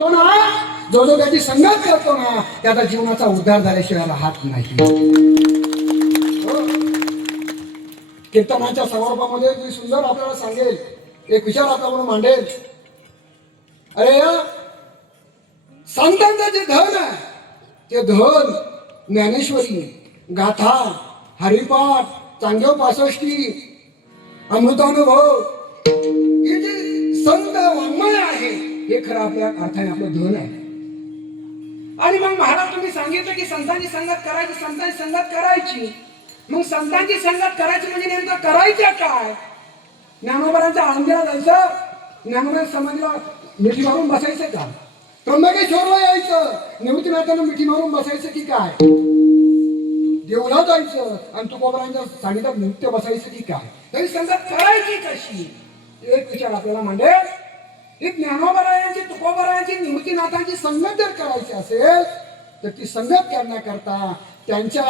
तो ना जो जो त्याची संगत करतो ना त्याचा जीवनाचा उद्धार झाल्याशिवाय राहत नाही. कीर्तनाच्या समारोपामध्ये मी सुंदर आपल्याला सांगेल, एक विचार आपल्याला मांडेल. अरे या संतांचं जे धन आहे ते धन ज्ञानेश्वरी, गाथा, हरिपाठ, चांगदेव पासष्टी, अमृतानुभव, हे जे संत वाङ्मय आहे हे खरं आपल्या अर्थाने आपलं धन आहे. आणि मग महाराज तुम्ही सांगितलं की संतांची संगत करायची, संतांची संगत करायची. मग संतांची संगत करायची म्हणजे नेमकं करायचं काय? ज्ञानोबांच्या आळंदीला जायचं, ज्ञानोबा समाधीला मिठी मारून बसायचं का? त्र्यंबकेश्वरला यायचं, निवृत्तीनाथांना मिठी मारून बसायचं की काय? देवला जायचं आणि तुकोबारांच्या सानिध्यात नृत्य बसायचं की काय? तरी संगत करायची कशी? एक विचार आपल्याला मांडेल. ही ज्ञानोबारायांची, तुकोबारायांची, निवृत्तीनाथांची संगत जर करायची असेल तर ती संगत करण्याकरता त्यांच्या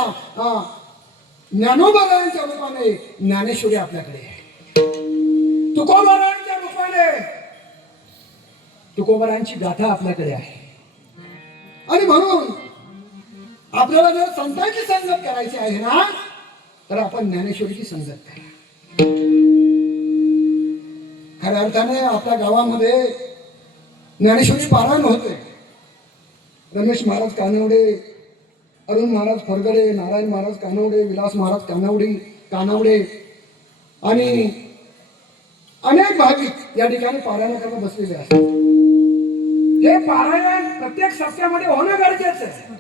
ज्ञानोबारायांच्या रूपाने ज्ञानेश्वरी आपल्याकडे आहे. तुकोबारायांच्या रूपाने तुकोबारायांची गाथा आपल्याकडे आहे. आणि म्हणून आपल्याला जर संतांची संगत करायची आहे ना तर आपण ज्ञानेश्वरीची संगत करा. खऱ्या अर्थाने आपल्या गावामध्ये ज्ञानेश्वरी पारायण होते. रमेश महाराज कानवडे, अरुण महाराज फरगडे, नारायण महाराज कानवडे, विलास महाराज कानवडे आणि अनेक भाविक या ठिकाणी पारायण करायला बसलेले असतात. हे पारायण प्रत्येक सप्त्यामध्ये होणं गरजेचं आहे.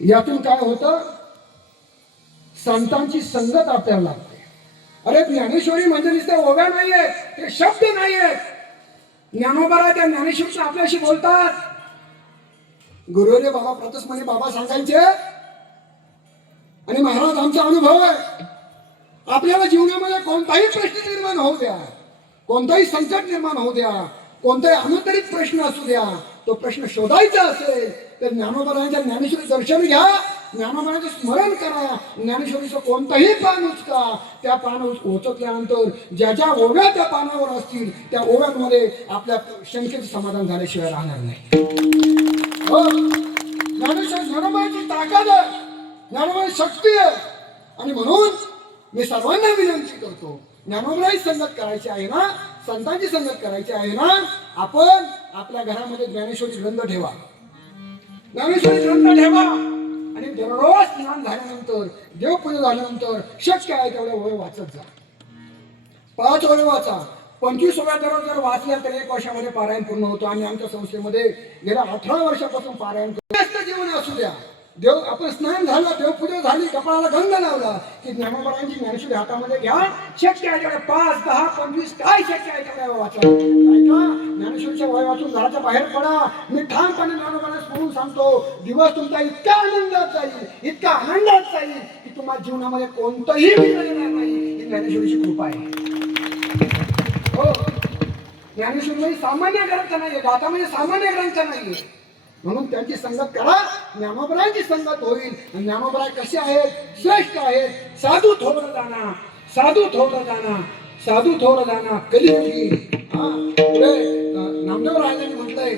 यातून काय होतं? संतांची संगत आपल्याला लागते. अरे ज्ञानेश्वरी म्हणजे नुसते ओव्या नाहीये, ते शब्द नाहीये. ज्ञानोबा त्या ज्ञानेश्वरीशी आपल्याशी बोलतात. गुरुदेव बाबा प्रतस्मने बाबा सांगायचे आणि महाराज आमचा अनुभव आहे. आपल्याला जीवनामध्ये कोणताही प्रश्न निर्माण होऊ द्या, कोणताही संकट निर्माण होऊ द्या, कोणताही अनुत्तरित प्रश्न असू द्या, तो प्रश्न शोधायचा असेल तर ज्ञानोबारायांच्या ज्ञानेश्वरी दर्शन घ्या, ज्ञानोबारांचे स्मरण करा, ज्ञानेश्वरीचं कोणतंही पान उचका. त्या पान उचकल्यानंतर ज्या ज्या ओव्या त्या पानावर असतील त्या ओव्यांमध्ये आपल्या शंकेचं समाधान झाल्याशिवाय राहणार नाही. ज्ञानेश्वर ज्ञानोबाची ताकद आहे, ज्ञानोबाची शक्ती आहे. आणि म्हणून मी सर्वांना विनंती करतो, ज्ञानोबाची संगत करायची आहे ना, संतांची संगत करायची आहे ना, आपण आपल्या घरामध्ये ज्ञानेश्वरी ग्रंथ ठेवा, ज्ञानेश्वरी ग्रंथ ठेवा. आणि दररोज स्नान झाल्यानंतर, देवपूजा झाल्यानंतर शक्य आहे तेवढ्या ओव्या वाचत जा. 5 ओव्या वाचा. 25 ओव्या दररोज जर वाचल्या तर 1 वर्षामध्ये पारायण पूर्ण होतो. आणि आमच्या संस्थेमध्ये गेल्या 18 वर्षापासून पारायण व्यस्त जीवन असू द्या, देव आपण स्नान झालं, देवपूजा झाली, कपाळाला गंध लावला की ज्ञानोबारायांची ज्ञानेश्वरी हातामध्ये घ्या. शक्य आहे तेवढ्या 5, 10, 25 काय शक्य आहे तेवढ्या वाचा. ऐका, ज्ञानेश्वरीच्या वय वाचून घराच्या बाहेर पडा. मी ठामपणे ज्ञानोबाला म्हणून सांगतो, दिवस तुमचा इतका आनंदात जाईल, इतका आनंदात जाईल की तुम्हाला जीवनामध्ये कोणतंही विघ्न येणार नाही. ही ज्ञानेश्वरीची कृपा आहे. हो, ज्ञानेश्वरी म्हणजे सामान्य ग्रंथ नाहीये, गाथा म्हणजे सामान्य ग्रंथ नाहीये. म्हणून त्यांची संगत करा, ज्ञानोबारायांची संगत होईल. ज्ञानोबराय कसे आहेत? श्रेष्ठ आहेत. साधू थोर जाना, साधू थोर जाना, साधू थोर जाना कलियुगी. नामदेव राजांनी म्हटलंय